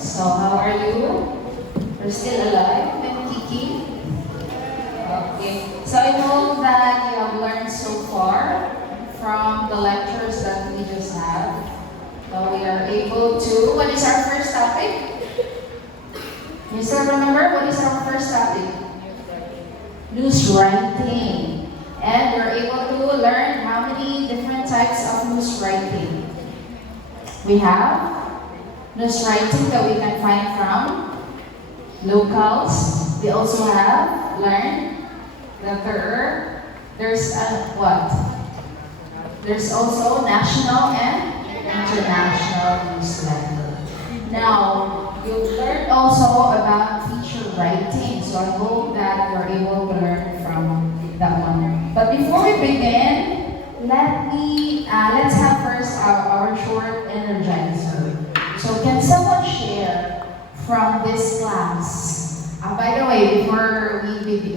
So how are you? You're still alive and kicking? Okay. So I hope that you have learned so far from the lectures that we just had. So we are able to, what is our first topic? You still remember what is our first topic? News writing. And we're able to learn how many different types of news writing. We have news writing that we can find from locals. We also have learned that there's what? There's also national and international newsletter. Now, you learned also about feature writing, so I hope that you're able to learn from that one. But before we begin, let's have first our short energizer. So can someone share from this class? By the way, before we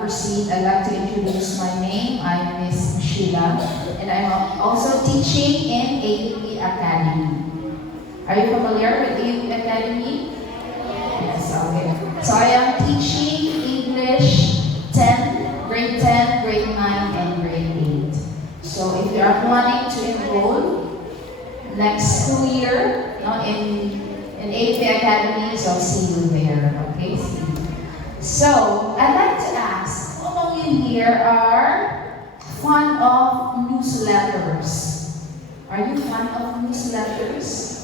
proceed, I'd like to introduce my name. I'm Miss Shiela, and I'm also teaching in AUP Academy. Are you familiar with AUP Academy? Yes, okay. So I am teaching English 10, grade 10, grade 9, and grade 8. So if you are planning to enroll next school year in AUP Academy, so see you there, okay? See you. So I'd like to ask, who among you here are fond of newsletters? Are you fond of newsletters?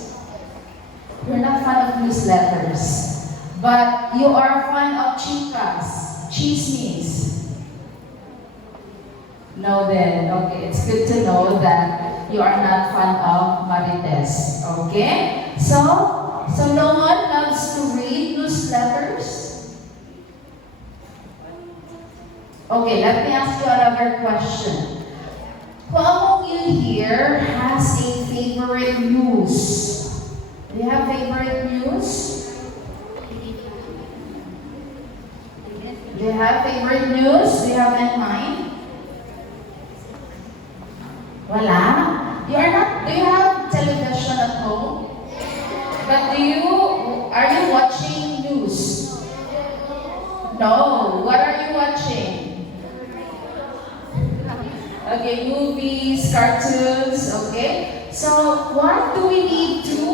You're not fond of newsletters, but you are fond of chicas, chismes. No then, okay, it's good to know that you are not fond of marites, okay? So no one loves to read newsletters? Okay, let me ask you another question. Who among you here has a favorite news? Do you have favorite news? Do you have favorite news? Do you have in mind? Wala? You are not, do you have television at home? But are you watching news? No. What are you watching? Okay, movies, cartoons, okay? So why do we need to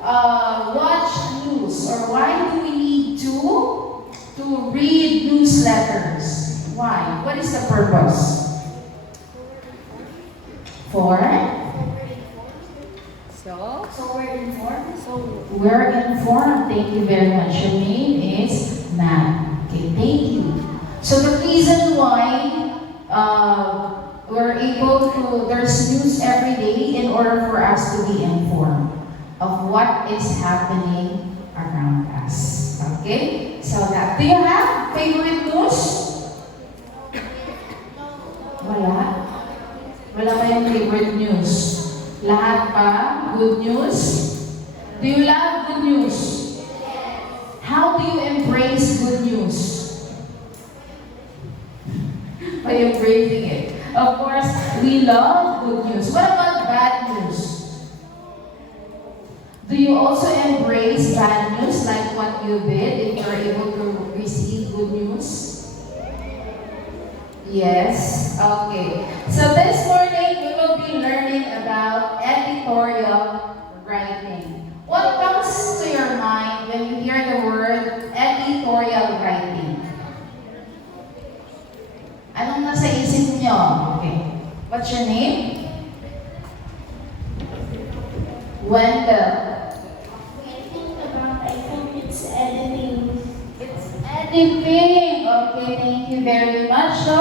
watch news, or why do we need to read newsletters? Why? What is the purpose? For? So we're informed? We're informed. Thank you very much. Your name is Matt. Okay, thank you. So the reason why we're able to, there's news every day in order for us to be informed of what is happening around us. Okay? So that, do you have favorite news? Wala? Wala kayong favorite news? Lahat pa? Good news? Do you love good news? How do you embrace good news? By embracing it. Of course, we love good news. What about bad news? Do you also embrace bad news like what you did if you're able to receive good news? Yes? Okay. So this morning, we will be learning about editorial writing. What comes to your mind when you hear the word editorial writing? Anong nasa isip niyo? Okay. What's your name? Wendell. I think it's editing. It's editing. Okay, thank you very much. So,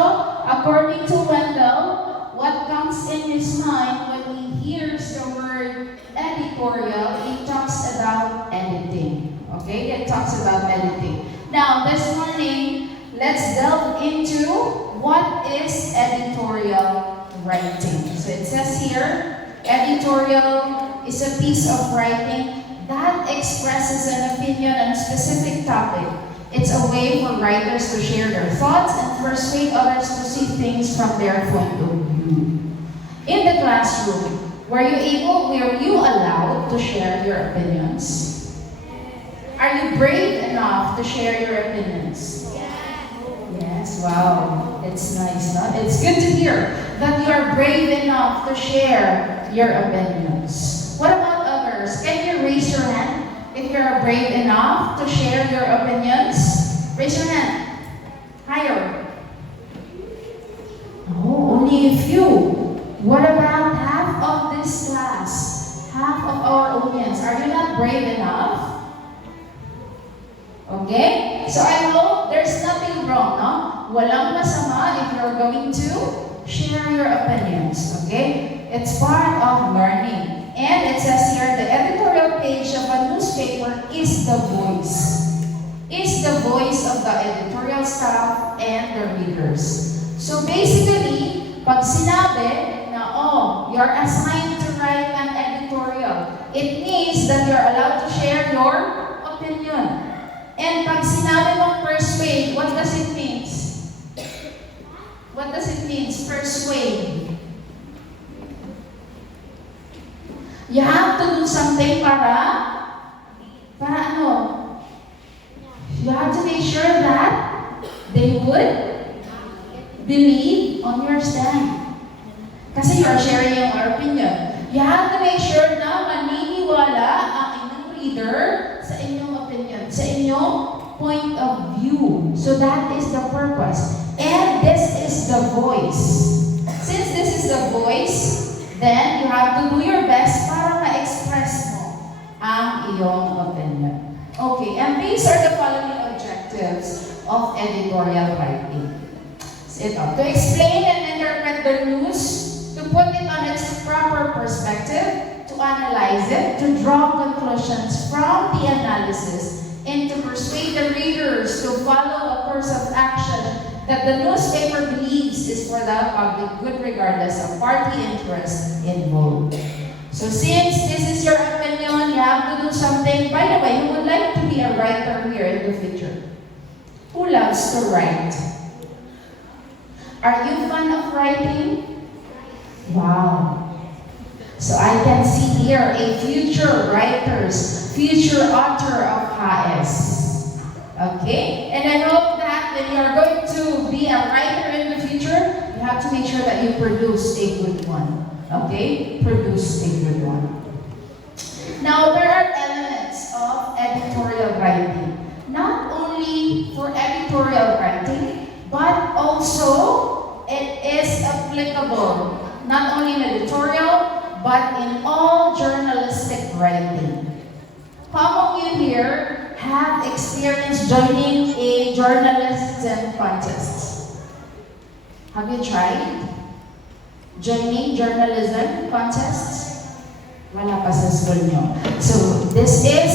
according to Wendell, what comes in his mind when he hears the word editorial, it talks about editing. Okay, it talks about editing. Now, this morning, let's delve into what is editorial writing. So it says here, editorial is a piece of writing that expresses an opinion on a specific topic. It's a way for writers to share their thoughts and persuade others to see things from their point of view. In the classroom, were you allowed to share your opinions? Are you brave enough to share your opinions? Yes, wow. It's nice, no? It's good to hear that you are brave enough to share your opinions. What about others? Can you raise your hand if you're brave enough to share your opinions? Raise your hand. Higher. Oh, only a few. What about half of this class? Half of our audience. Are you not brave enough? Okay? So I hope there's nothing wrong, no? Walang masama if you're going to share your opinions. Okay? It's part of learning. And it says here, the editorial page of a newspaper is the voice. Is the voice of the editorial staff and the readers. So basically, pag sinabi na, oh, you're assigned to write an editorial, it means that you're allowed to share your opinion. And pag sinabi mong persuade, what does it mean? What does it mean? Persuade. You have to do something para ano? You have to make sure that they would believe on your stand. Kasi you are sharing your opinion. You have to make sure na maniniwala ang inyong reader sa inyong opinion, sa inyong point of view. So that is the purpose. And this is the voice. Since this is the voice, then you have to do your best para ma-express mo ang iyong opinion. Okay, and these are the following objectives of editorial writing. To explain and interpret the news, to put it on its proper perspective, to analyze it, to draw conclusions from the analysis, and to persuade the readers to follow a course of action that the newspaper believes is for the public good regardless of party interest involved. So since this is your opinion, you have to do something. By the way, who would like to be a writer here in the future? Who loves to write? Are you fond of writing? Wow. So I can see here a future writers, future author of HAS. Okay? And I hope that when you're going to be a writer in the future, you have to make sure that you produce a good one. Okay? Produce a good one. Now, there are elements of editorial writing. Not only for editorial writing, but also it is applicable not only in editorial, but in all journalistic writing. Some of you here have experience joining a journalism contest. Have you tried joining journalism contests? Wala pa sa school nyo. So this is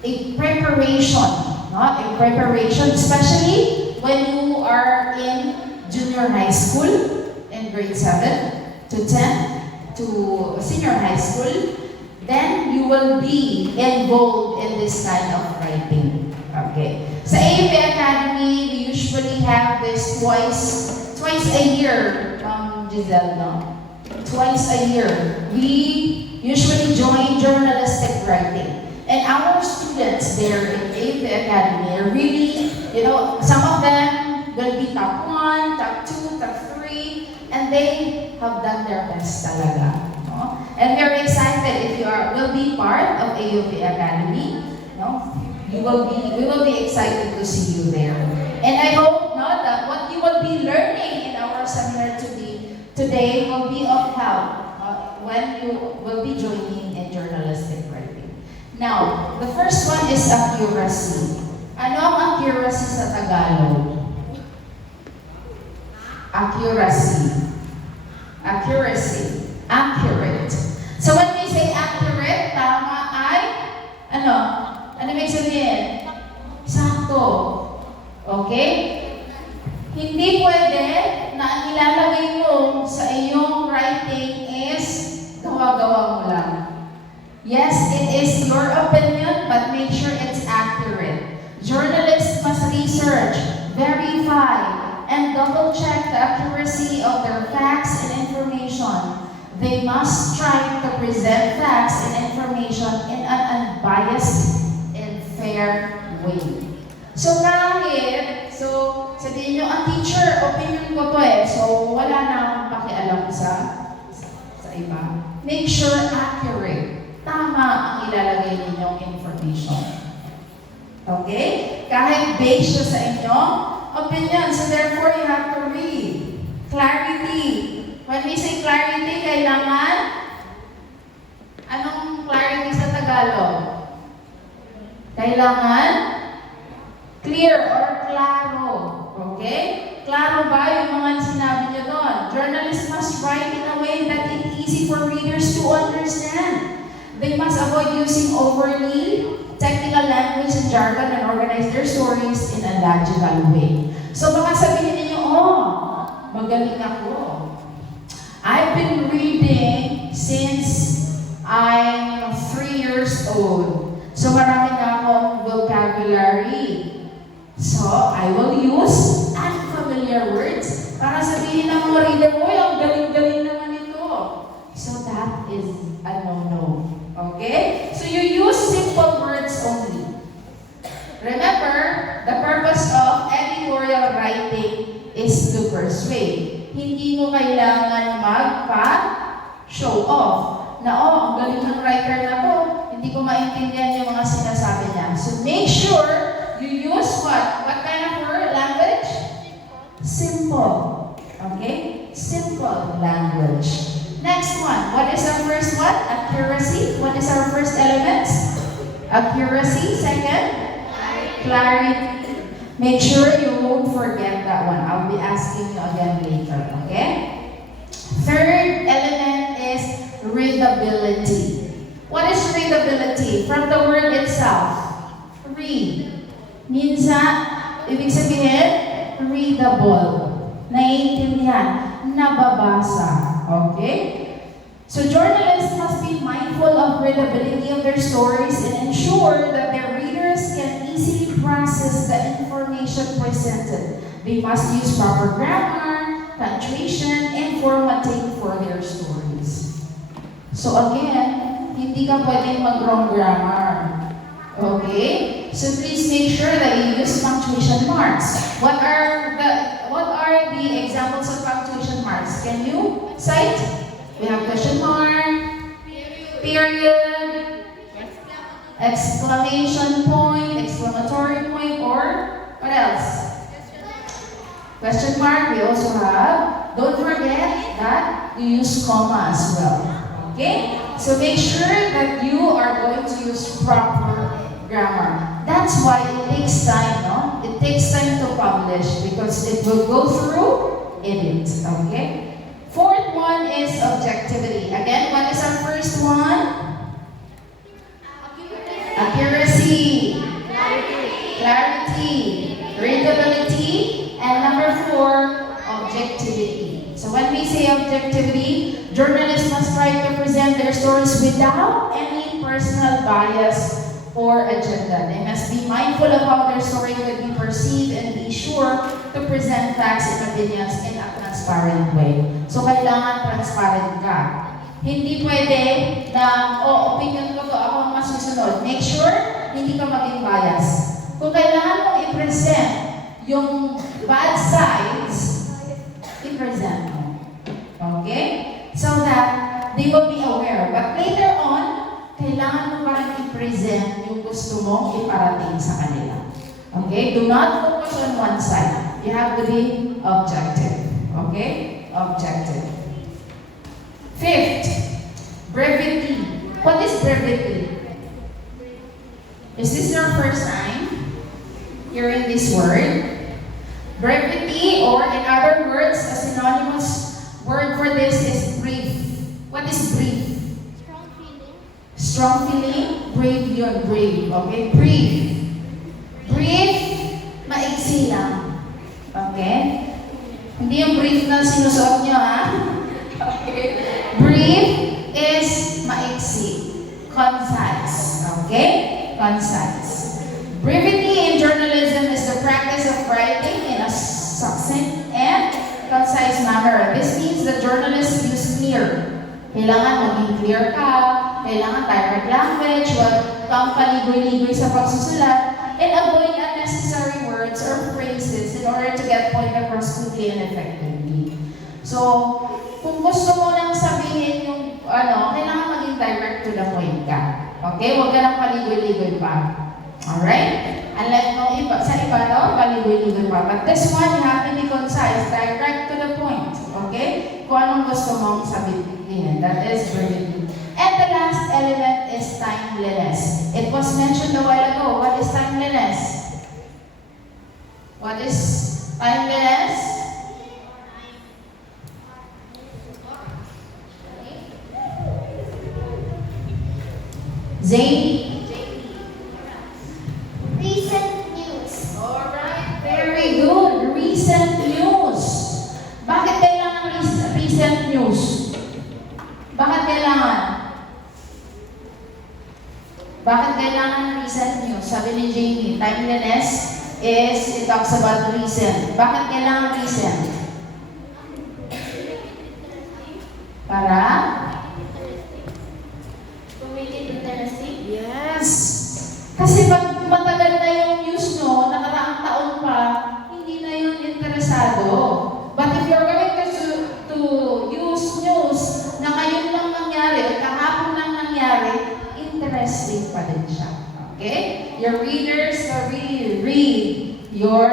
a preparation, no? A preparation, especially when you are in junior high school in grade 7 to 10 to senior high school. Then you will be involved in this kind of writing. Okay. Sa AUP Academy, we usually have this twice a year, Giselle, no? Twice a year. We usually join journalistic writing. And our students there in AUP Academy are really, some of them will be top 1, top 2, top 3, and they have done their best talaga. No? And we're excited if you will be part of AUP Academy. No? We will be excited to see you there. And I hope that what you will be learning in our seminar today will be of help when you will be joining in journalistic writing. Now, the first one is accuracy. Ano ang accuracy sa Tagalog? Accuracy. Accuracy. Accurate. So when we say accurate, tama ay, ano may sabihin? Sakto. Okay? Hindi pwede na ang ilalagay mo sa iyong writing is gawa-gawa mo lang. Yes, it is your opinion, but make sure it's accurate. Journalists must research, verify, and double-check the accuracy of their facts and information. They must strive to present facts and information in an unbiased fair way. So sabihin nyo, ang teacher, opinion ko to eh. So, wala na akong pakialam sa iba. Make sure accurate. Tama ang ilalagay ninyong information. Okay? Kahit based siya sa inyong opinion. So, therefore, you have to read. Clarity. When we say clarity, kailangan anong clarity sa Tagalog? Kailangan clear or klaro. Okay? Klaro ba yung mga sinabi niyo doon? Journalists must write in a way that it's easy for readers to understand. They must avoid using overly technical language and jargon and organize their stories in a logical way. So baka sabihin niyo, magaling ako. I've been reading since I'm 3 years old. So marami na akong vocabulary. So, I will use unfamiliar words para sabihin ng mga reader mo, ang galing-galing naman ito. So, that is a no-no. Okay? So, you use simple words only. Remember, the purpose of editorial writing is to persuade. Hindi mo kailangan magpa-show off na, ang galing ng writer na to. Hindi ko maintindihan yung mga sinasabi niya. So, make sure you use what? What kind of word? Language? Simple. Okay? Simple language. Next one. What is our first one? Accuracy. What is our first element? Accuracy. Second? Clarity. Make sure you won't forget that one. I'll be asking you again later. Okay? Third element is readability. What is readability? From the word itself. Read. Minsan, ibig sabihin, readable. Naiintindihan. Nababasa. Okay? So journalists must be mindful of readability of their stories and ensure that their readers can easily process the information presented. They must use proper grammar, punctuation, and formatting for their stories. So again, hindi ka pwedeng mag-wrong grammar. Okay? So please make sure that you use punctuation marks. What are the examples of punctuation marks? Can you cite? We have question mark, period, exclamation point, exclamatory point, or what else? Question mark. We also have, don't forget that you use comma as well. Okay? So make sure that you are going to use proper grammar. That's why it takes time, no? It takes time to publish because it will go through edit. Okay? Fourth one is objectivity. Again, what is our first one? Accuracy. Clarity. Readability. And number 4, objectivity. So when we say objectivity, journalists must try to present their stories without any personal bias or agenda. They must be mindful of how their story could be perceived and be sure to present facts and opinions in a transparent way. So, kailangan transparent ka. Hindi pwede na, opinion ko to, ako ang masusunod. Make sure, hindi ka maging bias. Kung kailangan mong i-present yung bad sides, i-present mo. Okay? So that they will be aware. But later on, kailangan mo parang i-present yung gusto mong iparating sa kanila. Okay? Do not focus on one side. You have to be objective. Okay? Objective. Fifth, brevity. What is brevity? Is this your first time hearing this word? Brevity, or in other words, a synonymous word for this is brief. What is brief? Strong feeling, brave yun, brave. Okay? Brief. Brief, maiksi lang. Okay? Hindi yung brief na sinusuot nyo, ha? Okay? Brief is maiksi. Concise. Okay? Concise. Brevity in journalism is the practice of writing in a succinct and concise manner. This means the journalists use clear. Kailangan maging clear ka, kailangan direct language, huwag kang paligoy-ligoy sa pagsusulat, and avoid unnecessary words or phrases in order to get point across quickly and effectively. So, kung gusto mo lang sabihin yung kailangan maging direct to the point ka. Okay? Huwag ka lang paligoy-ligoy pa. Alright? Unlike no iba, sa iba, no? Paligoy-ligoy pa. But this one, you have to be concise, direct to the point. Okay? Kung anong gusto mong sabihin. That is brevity. And the last element is timeliness. It was mentioned a while ago. What is timeliness? What is timeliness? Zane? Recent news. Alright, very good. Recent news. Bakit kailangan recent news? Bakit kailangan? Bakit kailangan recent news? Sabi ni Jamie, timeliness is, it talks about recent. Bakit kailangan recent? Para? Interesting. Yes. Kasi pag matagal na yung news nyo, nakaraang taon pa, hindi na yun interesado. But if you're going to use news na ngayon lang nangyari, o kahapon lang nangyari, interesting pa din siya. Okay? Your readers will really read your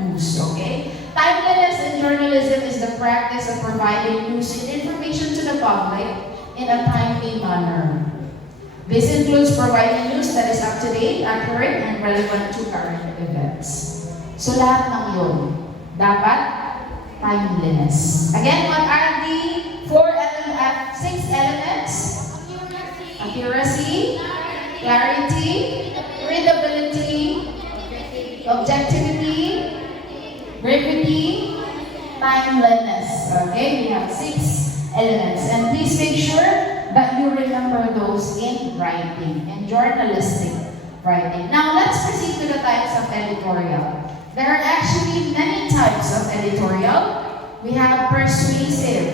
news. Okay? Timeliness in journalism is the practice of providing news and information to the public in a timely manner. This includes providing news that is up-to-date, accurate, and relevant to current events. So lahat ng yun, dapat timeliness. Again, what are the 6 elements? Accuracy, clarity, readability, objectivity, brevity, timeliness. Okay, we have 6 elements. And please make sure that you remember those in writing, in journalistic writing. Now, let's proceed to the types of editorial. There are actually many types of editorial. We have persuasive,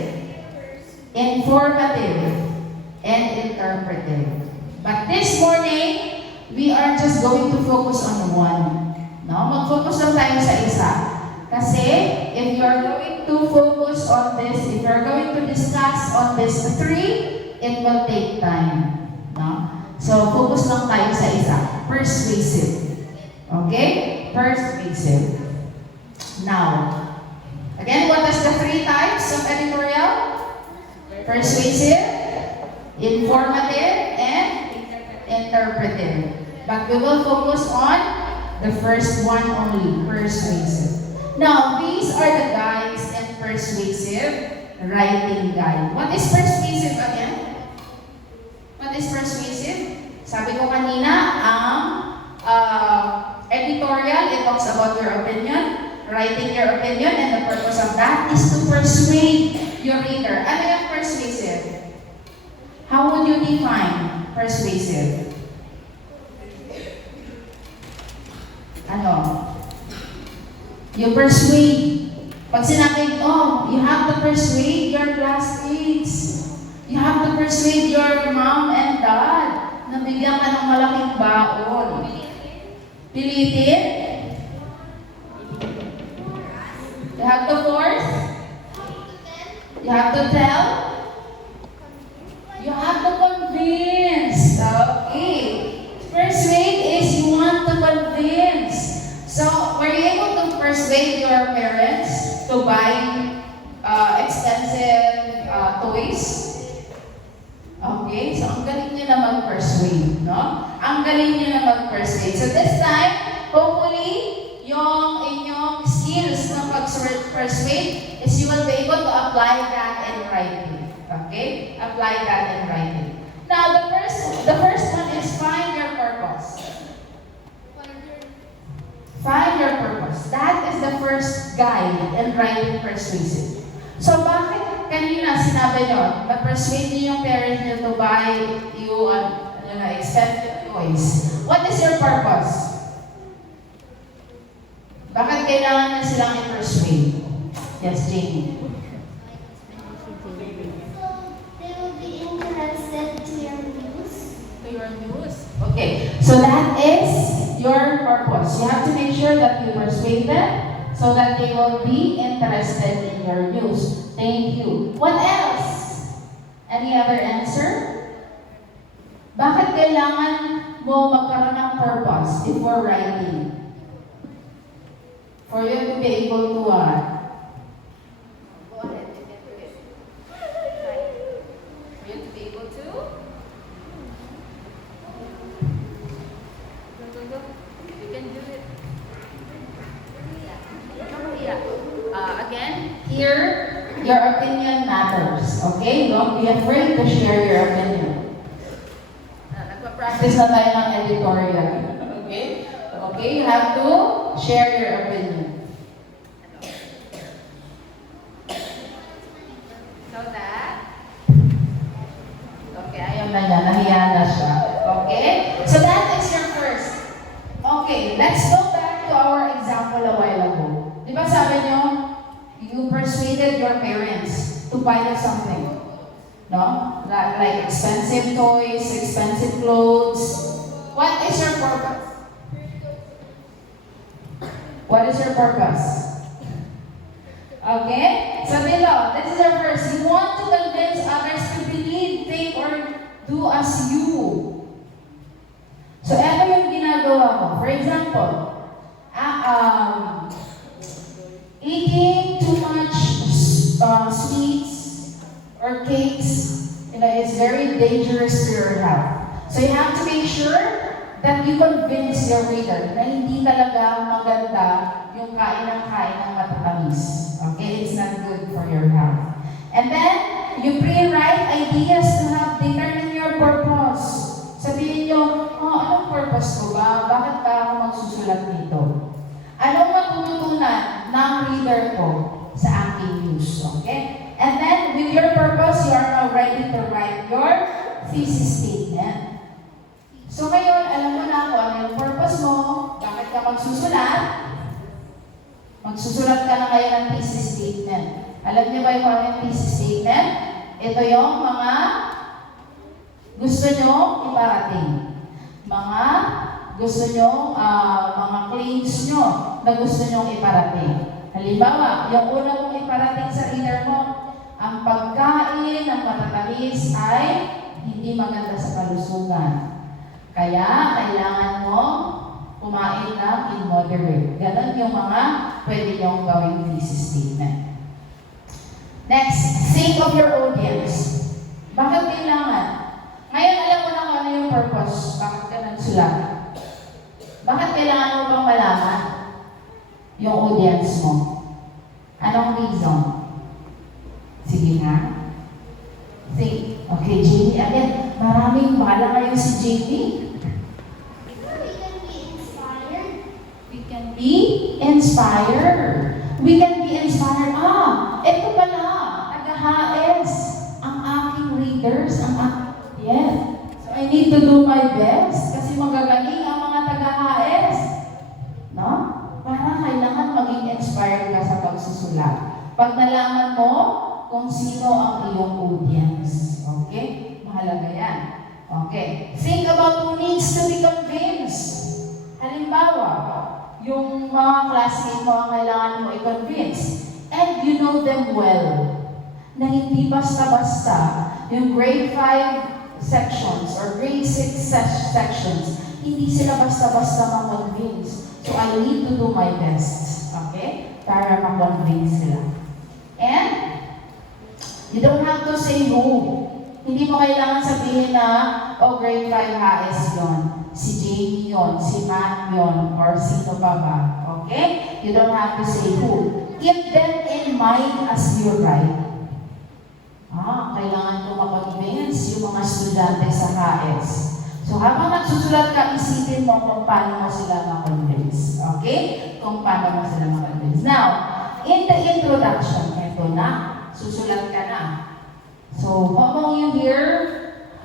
informative, and interpretive. But this morning, we are just going to focus on one. No? Mag-focus lang tayo sa isa. Kasi, if you're going to focus on this, if you're going to discuss on this 3, it will take time. No? So, focus lang tayo sa isa. Persuasive. Okay? Persuasive. Now, again, what is the 3 types of editorial? Persuasive, informative, and interpretive. But we will focus on the first one only, persuasive. Now, these are the guides and persuasive writing guide. What is persuasive again? What is persuasive? Sabi ko kanina, ang editorial, it talks about your opinion, writing your opinion, and the purpose of that is to persuade your reader. Ano yung persuasive? How would you define persuasive? Ano? You persuade. Pag sinabi, you have to persuade your classmates. You have to persuade your mom and dad na bigyan ka ng malaking baon. Pilitin? You have to force? You have to tell? You have to convince. Okay. Persuade is you want to convince. So, were you able to persuade your parents to buy expensive toys? Okay, so ang galing nyo na mag-persuade, no? Ang galing nyo na mag-persuade. So this time, hopefully, yung inyong skills na pag-persuade is you will be able to apply that in writing. Okay? Apply that in writing. Now, the first one is find your purpose. Find your purpose. That is the first guide in writing persuasive. So, bakit kanina sinabi nyo, na-persuade niyo yung parents niyo to buy you expensive toys? What is your purpose? Bakit kailangan na silang i-persuade? Yes, Jamie. So, they will be interested to your news. To your news. Okay, so that is your purpose. You have to make sure that you persuade them so that they will be interested in your news. Thank you. What else? Any other answer? Bakit kailangan mo magkaroon ng purpose before writing? For you to be able to what? Go ahead, you can do it. For you to be able to? Go. You can do it. Again, here, your opinion matters. Okay? Don't be afraid to share your opinion. Nagpa-practice na tayo ng editorial. Okay? Okay, you have to share your opinion. So that, okay, ayaw na niya, nahiya na siya. Okay? So that is your first. Okay, let's go back to our example a while ago. Di ba sabi niyo, you persuaded your parents to buy you something. No? Like expensive toys, expensive clothes. What is your purpose? What is your purpose? Okay? So below, this is your first. You want to convince others to believe, think, or do as you. So, ito yung ginagawa ko. For example, eating too much sweets or cakes, is very dangerous to your health. So, you have to make sure that you convince your reader na hindi talaga maganda yung kain ng matatamis. Okay? It's not good for your health. And then, you pre-write ideas to have determine your purpose. Sabihin nyo, anong purpose ko ba? Bakit ba ako magsusulat nito? Anong matututunan ng reader ko sa aking news? Okay? And then, with your purpose, you are now ready to write your thesis statement. So ngayon, alam mo na kung ano yung purpose mo, bakit ka magsusulat? Magsusulat ka na ngayon ng thesis statement. Alam niyo ba yung ano yung thesis statement? Ito yung mga gusto nyo iparating. Mga gusto nyo, mga claims nyo na gusto nyo iparating. Halimbawa, yung una mong iparating sa reader mo, ang pagkain ng matatamis ay hindi maganda sa kalusugan. Kaya, kailangan mo kumain ng in moderate. Ganon yung mga pwede nyong gawing thesis statement. Next, think of your audience. Bakit kailangan? Ngayon, alam mo na kung ano yung purpose. Bakit ka nagsulat? Bakit kailangan mo bang malaman yung audience mo? Anong reason? Sige nga. Think. Okay, Jamie. Again, maraming bala ngayon si Jamie. We can be inspired. We can be inspired. Ito pala, taga-HAES, ang aking readers, ang aking audience. So I need to do my best kasi magagaling ang mga taga-HAES. No? Para kailangan maging inspired ka sa pagsusulat. Pag nalaman mo kung sino ang iyong audience. Okay? Mahalaga yan. Okay. Think about who needs to be convinced. Halimbawa, yung mga classmates mo ang kailangan mo i-convince. And you know them well. Na hindi basta-basta yung grade 5 sections or grade 6 sections, hindi sila basta-basta ma-convince. So I need to do my best. Okay? Para ma-convince sila. And you don't have to say no. Hindi mo kailangan sabihin na, grade 5 HAES yun. Si Jamie yun, si Matt yun, or sino pa ba. Okay? You don't have to say who. Keep them in mind as you write. Kailangan mo ma-convince yung mga estudyante sa HAES. So habang nagsusulat ka, isipin mo kung paano mo sila ma-convince. Okay? Kung paano mo sila ma-convince. Now, in the introduction, eto na, susulat ka na. So, how long you here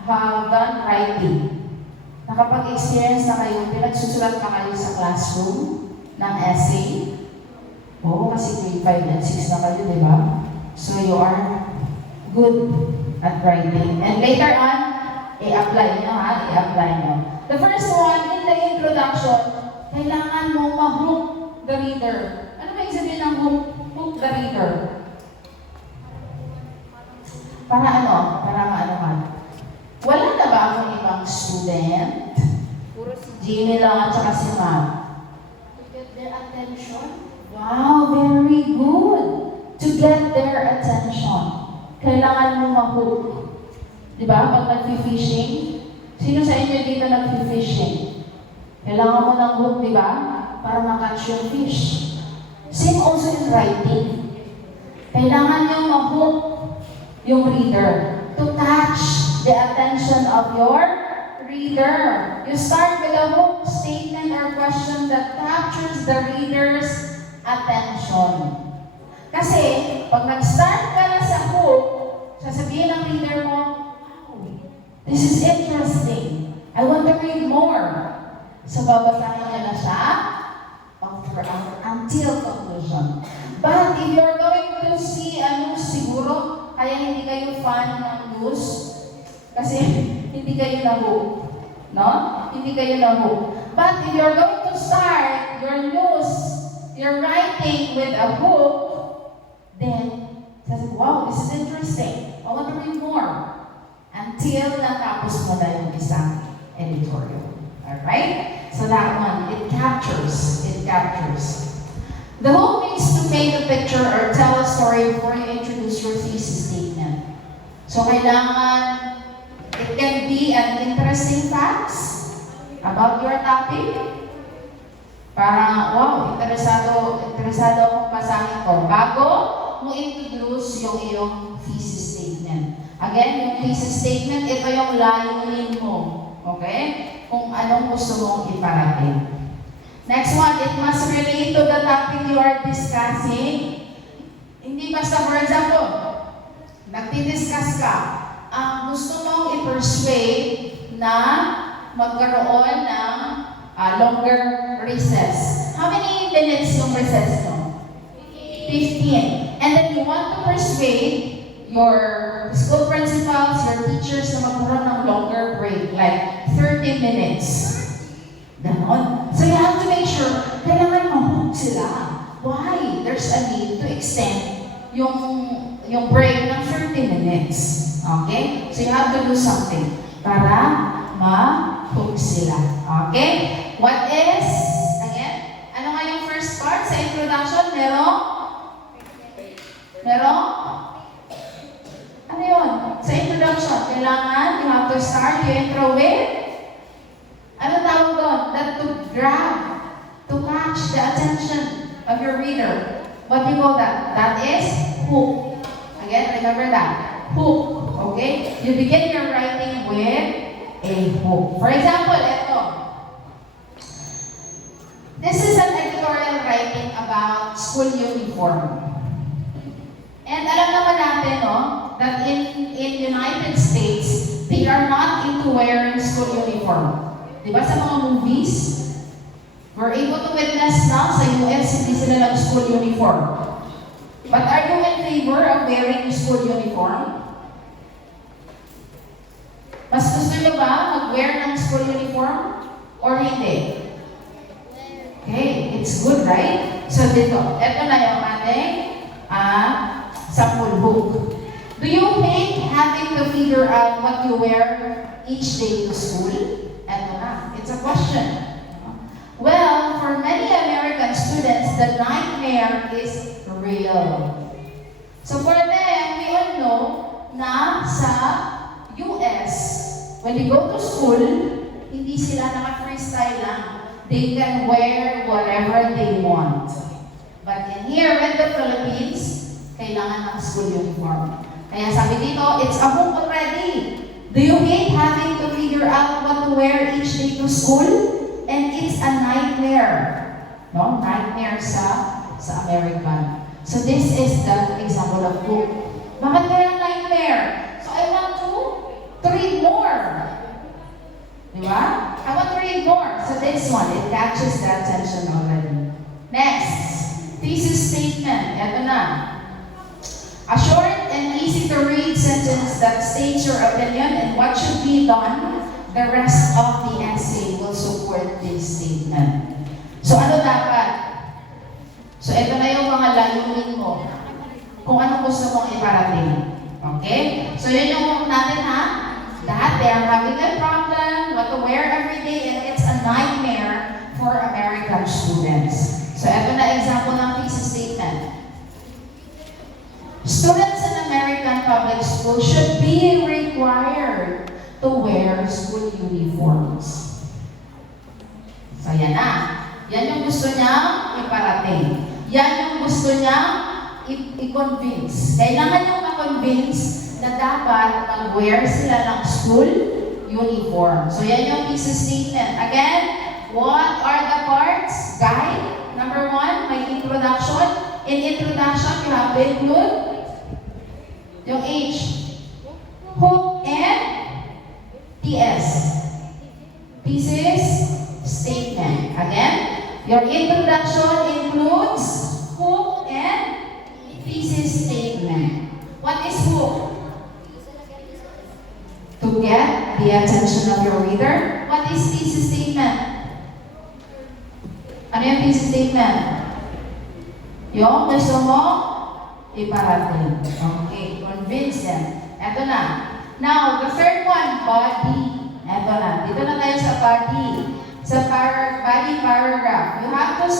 have done writing? Nakapag-experience na kayo, pinagsusulat ka kayo sa classroom ng essay. Oo, kasi grade 5 and 6 na kayo, di ba? So, you are good at writing. And later on, I-apply nyo ha, i-apply nyo. The first one, in the introduction, kailangan mo ma-hook the reader. Ano ba yung sabihin ng hook? Hook the reader. Para ano? Para maano ka? Wala na ba akong ibang student? Puro si Jimmy lang at saka si Ma'am. to get their attention. Wow, very good. To get their attention. Kailangan mo ma-hook. Diba? Pag nag-fishing, sino sa inyo dito nag-fishing? Kailangan mo ng hook, diba? Para makatch yung fish. Same also in writing. Kailangan nyo ma-hook yung reader to catch the attention of your reader. You start with a hook statement or question that captures the reader's attention. Kasi, pag nag-start ka na sa hook, sasabihin ng reader mo, "Wow, this is interesting. I want to read more." So, babasahin niya na siya until conclusion. But if you're going to see a news, siguro, kaya hindi kayo fan ng news, kasi hindi kayo na-hook. No? Hindi kayo na-hook. But if you're going to start your news, your writing with a hook, then, sabi, wow, this is interesting. I want to read more. Until natapos mo na yung isang editorial. Alright? So that one, it captures. It captures. The hook needs to paint a picture or tell a story before you introduce your thesis statement. So kailangan, it can be an interesting facts about your topic. Para, wow, interesado akong basahin ko. Bago mo introduce yung iyong thesis statement. Again, yung thesis statement, ito yung layunin mo. Okay? Kung anong gusto mong iparating. Next one, it must relate to the topic you are discussing. Hindi basta, for example, nagdi-discuss ka, gusto mong i-persuade na magkaroon ng longer recess. How many minutes yung recess mo? 15. And then you want to persuade your school principals, your teachers na magkaroon ng longer break, like 30 minutes. Ganon. So you have to make sure, kailangan ma-hook sila. Why? There's a need to extend yung break ng 30 minutes. Okay? So you have to do something para ma-hook sila. Okay? What is, again, ano nga yung first part sa introduction? Merong? Ano yun? Sa introduction, kailangan, you have to start your intro with, ano tawag doon? That to grab, to catch the attention of your reader. What do you call that? That is hook. Again, remember that. Hook. Okay? You begin your writing with a hook. For example, ito. This is an editorial writing about school uniform. And alam naman natin, no, that in United States, they are not into wearing school uniform. Diba sa mga movies, we're able to witness na sa US, hindi sila nag-school uniform. But are you in favor of wearing school uniform? Mas gusto nyo ba mag-wear ng school uniform? Or hindi? Okay, it's good, right? So dito, eto na yung ating sample book. Do you hate having to figure out what you wear each day to school? Eto na, it's a question. Well, for many American students, the nightmare is real. So for them, we all know na sa US, when they go to school, hindi sila naka-freestyle lang. They can wear whatever they want. But in here in the Philippines, kailangan ng school uniform. Kaya sabi dito, it's a hook already. Do you hate having to figure out what to wear each day to school? And it's a nightmare. No? Nightmare sa American. So this is the example of hook. Bakit kaya nightmare? So I want to read more. Diba? I want to read more. So this one, it catches the attention already. Next, thesis statement. Ito na. A short and easy is the read sentence that states your opinion and what should be done. The rest of the essay will support this statement. So ano dapat? So ito na yung mga layunin mo. Kung ano gusto mong iparating. Okay? So yun yung hook natin ha. That they are having a problem, what to wear every day, and it's a nightmare for American students. So ito na example ng thesis statement. Students in American public school should be required to wear school uniforms. So yan na. Yan yung gusto niya iparating. Yan yung gusto niya i-convince. Kailangan yung ma-convince na dapat mag-wear sila ng school uniform. So yan yung thesis statement. Again, what are the parts? Guide. Number 1, may introduction. In introduction, you have to include yung H. Hook and TS. Thesis statement. Again, your introduction includes hook and thesis statement. What is hook? To get the attention of your reader. What is thesis statement? Ano yung thesis statement? Yung gusto mo iparating. Okay, convince them. Eto na. Now, the third one, body. Eto na. Dito na tayo sa body. Sa body paragraph. You have to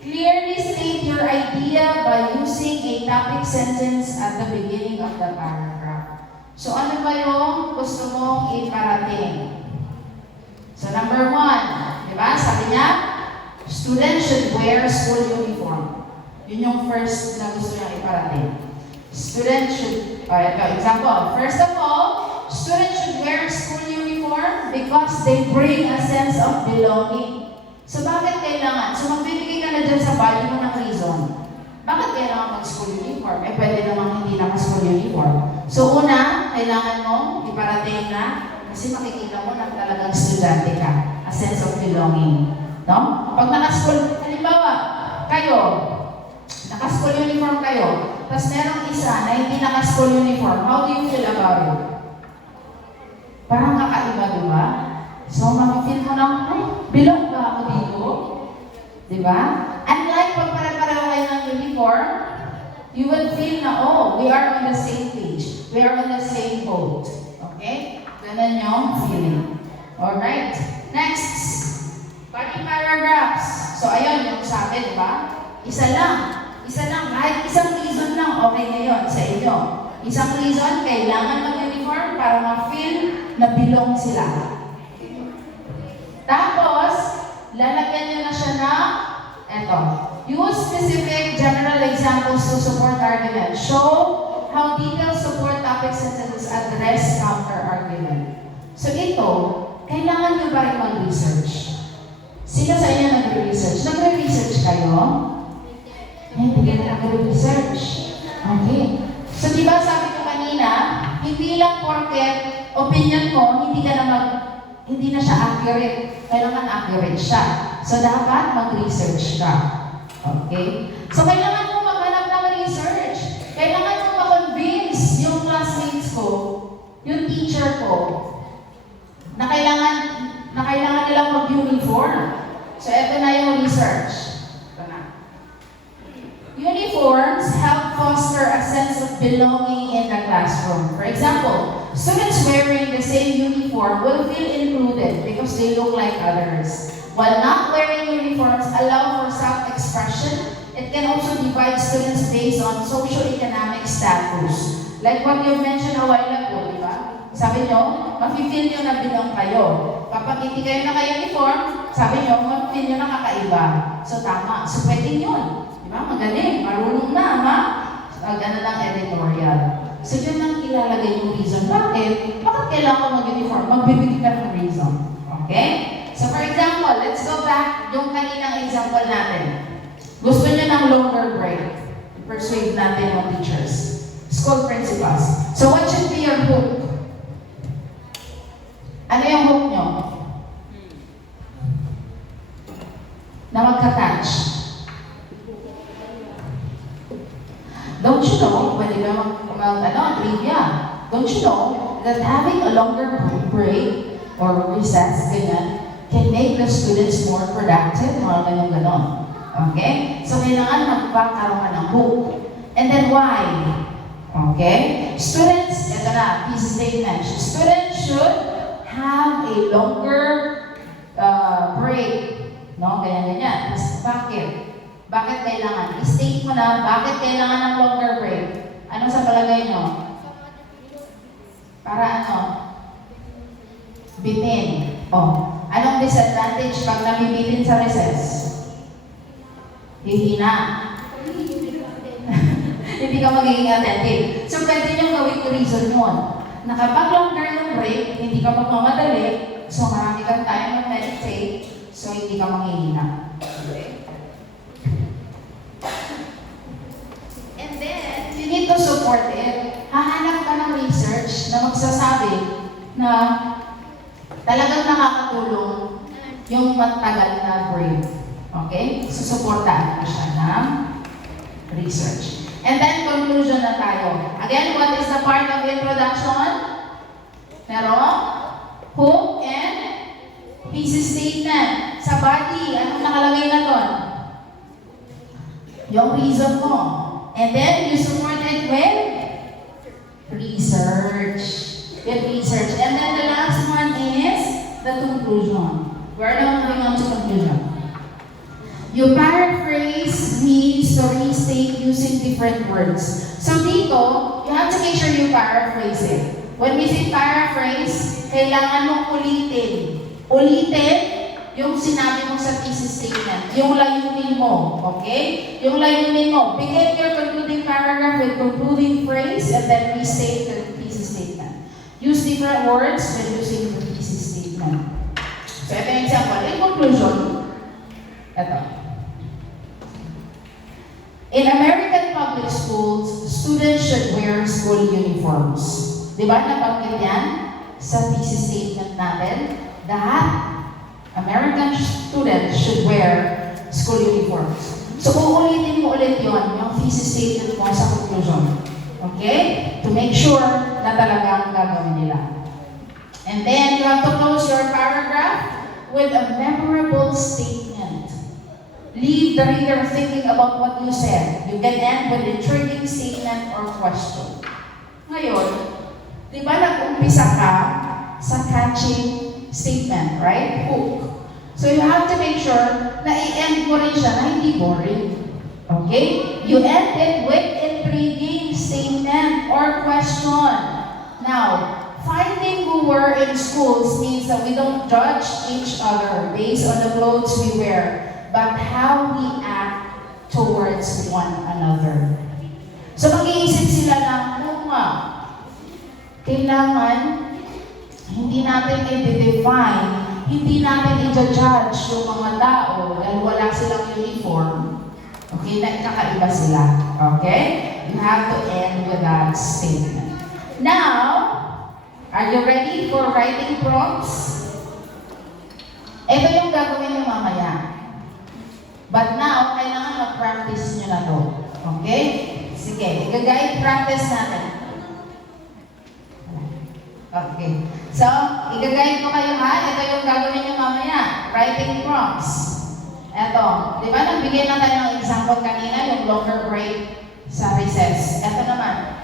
clearly state your idea by using a topic sentence at the beginning of the paragraph. So, ano ba yung gusto mong iparating? So, number 1, di ba? Sabi niya, students should wear school uniform. Yun yung first na gusto niya iparating. Students should, ito, example. First of all, students should wear school uniform because they bring a sense of belonging. So, bakit kailangan? So, magbibigay ka na dyan sa body mo ng reason. Bakit kailangan mag-school uniform? Eh, pwede namang hindi naka-school uniform. So, una, kailangan mo iparating na kasi makikita mo na talagang estudyante ka. A sense of belonging. No? Pag naka-school, halimbawa, kayo, naka-school uniform kayo, tapos merong isa na hindi naka-school uniform, how do you feel about it? Parang kakaiba, di ba? So, makifeel mo na, belong ba ako dito? Di ba? Unlike pag pare-pareho kayo ng uniform, you will feel na, oh, we are on the same page. We are on the same boat. Okay? Ganun yung feeling. Alright. Next. Body paragraphs. So, ayun, yung sabi, di ba? Isa lang. Isa lang. Kahit isang reason lang, okay na yun sa inyo. Isang reason, kailangan mag-uniform para ma-feel na belong sila. Tapos, lalagyan nyo na siya na, eto, use specific general examples to support argument. Show how detailed support topic sentences address counter-argument. So ito, kailangan nyo ba rin mag-research? Sino sa inyo nag-research? Nag-research kayo? Hindi ka nag-research. Okay. So diba sabi ko kanina, hindi lang porket opinion ko, hindi na siya accurate. Kailangan accurate siya. So dapat mag-research ka. Okay? So kailangan mo maghanap ng research. Kailangan mo ma-convince yung classmates ko, yung teacher ko, na kailangan nilang mag-uniform. So, ito na yung research. Ito na. Uniforms help foster a sense of belonging in the classroom. For example, students wearing the same uniform will feel included because they look like others. While not wearing uniforms allow for self-expression, it can also divide students based on socio-economic status. Like what you mentioned a while ago, di ba? Sabi nyo, mafe-feel nyo na belong kayo. Kapag hindi kayo naka-uniform, sabi nyo, mafe-feel nyo na kakaiba. So tama. So pwede yun. Di ba? Magaling. Marunong na, ma? Ganda ng editorial. So yun ang ilalagay yung reason. Bakit? Bakit kailangan mag-uniform? Magbibigay ka ng reason. Okay? So for example, let's go back yung kaninang example natin. Gusto nyo ng longer break. Persuade natin yung teachers. School principals. So what should be your hook? Ano yung hook nyo? Na magka-touch. Don't you know, pwede ba trivia. Don't you know that having a longer break or recess, ganyan, can make the students more productive, mga ganon. Okay? So, kailangan magpakaroon ka ng book. And then, why? Okay? Students, ito na, thesis statement. Students should have a longer break. No? Ganyan. Tapos, bakit? Bakit kailangan? I-state mo na, bakit kailangan ng longer break? Ano sa palagay nyo? Para ano? Bitin. Oh. Anong disadvantage pag nabibitin sa recess? Hihina. Hindi ka magiging attentive. So, pwede nyo gawin yung reason yun. Na kapag longer yung break, hindi ka magmamadali, so marami kang time mag-meditate, so hindi ka manghihina. And then, you need to support it. Hahanap ka ng research na magsasabi na talagang nakakatulong yung matagal na break. Okay? Susuportahan ko siya ng research. And then, conclusion na tayo. Again, what is the part of introduction? Meron? Hook and thesis statement. Sa body, anong nakalagay na doon? Yung reason mo. And then, you support it with research. With research. And then, the last one is the conclusion. We're now moving on to conclusion. You paraphrase means to restate using different words. So dito, you have to make sure you paraphrase it. When we say paraphrase, kailangan mong ulitin. Ulitin yung sinabi mo sa thesis statement. Yung layunin mo. Okay? Yung layunin mo. Begin your concluding paragraph with concluding phrase and then restate the thesis statement. Use different words when using the thesis statement. So ito yung example. In conclusion, ito. In American public schools, students should wear school uniforms. Di ba nabanggit yan sa thesis statement natin? That American students should wear school uniforms. So, uulitin mo ulit yun, yung thesis statement mo sa conclusion. Okay? To make sure na talagang gagawin nila. And then, you have to close your paragraph with a memorable statement. Leave the reader thinking about what you said. You can end with a intriguing statement or question. Ngayon, di ba nag-umpisa ka sa catching statement, right? Hook. So you have to make sure na i-end mo rin siya na hindi boring. Okay? You end it with intriguing statement or question. Now, finding who we're in schools means that we don't judge each other based on the clothes we wear, but how we act towards one another. So mag-iisip sila ng, kailangan hindi natin i-define, hindi natin i-judge yung mga tao dahil wala silang uniform. Okay, nagkakaiba sila. Okay? You have to end with that statement. Now, are you ready for writing prompts? Ito yung gagawin niyo mamaya. But now, kailangan mag-practice nyo na to. Okay? Sige, i-guide practice natin. Okay. So, i-guide ko kayo ha. Ito yung gagawin nyo mamaya. Writing prompts. Ito. Di ba, nagbigay na tayo ng example kanina, yung longer break sa recess. Ito naman.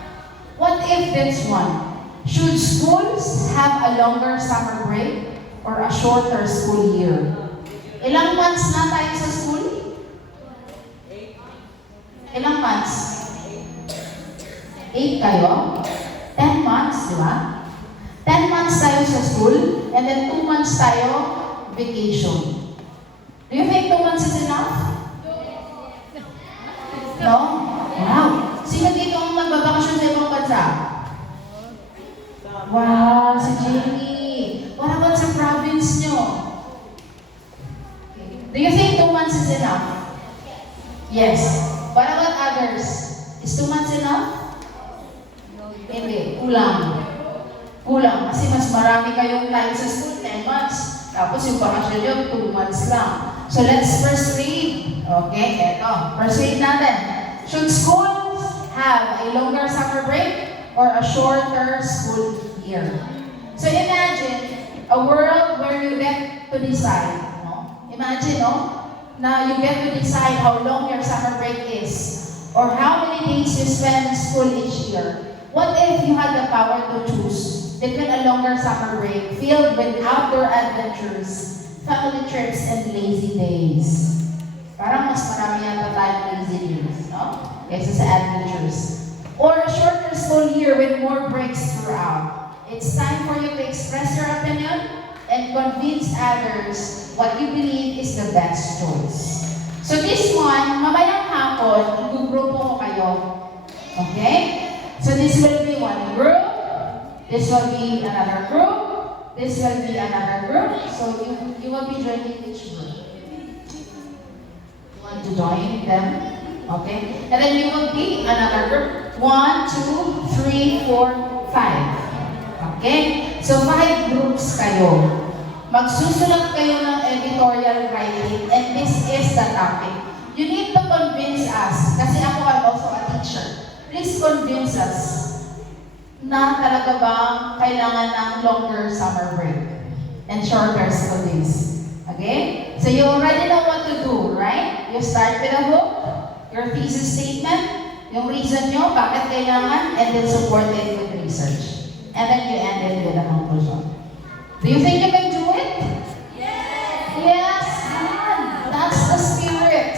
What if this one? Should schools have a longer summer break or a shorter school year? Ilang months na tayo sa school? Ilang months? 8 kayo? 10 months, di ba? 10 months tayo sa school, and then 2 months tayo vacation. Do you think 2 months is enough? No? Wow! Sino dito ang magbabakasyon sa ibang bansa? Wow! Si Jamie! What about sa province nyo? Do you think 2 months is enough? Yes. What about others? Is 2 months enough? Hindi. Kulang. Kulang. Kasi mas marami kayong time sa school, 10 months. Tapos yung bakasyon nyo, 2 months lang. So let's first read. Okay, eto. First read natin. Should schools have a longer summer break or a shorter school year? So imagine a world where you get to decide, no? Imagine, no? Na you get to decide how long your summer break is or how many days you spend in school each year. What if you had the power to choose between a longer summer break filled with outdoor adventures, family trips, and lazy days? Parang mas marami yata tayong lazy days, no? Kaysa sa adventures. Or a shorter school year with more breaks throughout. It's time for you to express your opinion and convince others what you believe is the best choice. So this one, mamayang hapon, igugrupo ko kayo. Okay? So this will be one group, this will be another group, this will be another group. So you will be joining each group. You want to join them? Okay? And then you will be another group. 1, 2, 3, 4, 5. Okay? So 5 groups kayo. Magsusulat kayo ng editorial writing and this is the topic. You need to convince us, kasi ako I'm also a teacher. Please convince us na talaga bang kailangan ng longer summer break and shorter school days. Okay? So you already know what to do, right? You start with a book, your thesis statement, yung reason nyo, bakit kailangan, and then support it with research. And then you end it with a conclusion. Do you think you can do it? Yes! Yes, good. That's the spirit.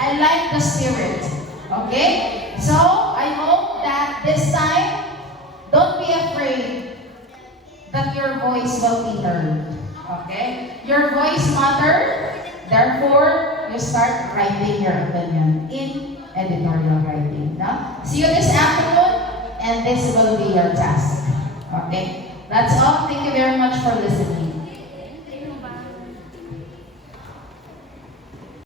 I like the spirit. Okay? So, I hope that this time, don't be afraid that your voice will be heard. Okay? Your voice matters. Therefore, you start writing your opinion in editorial writing. Now, see you this afternoon, and this will be your task. Okay? That's all. Thank you very much for listening.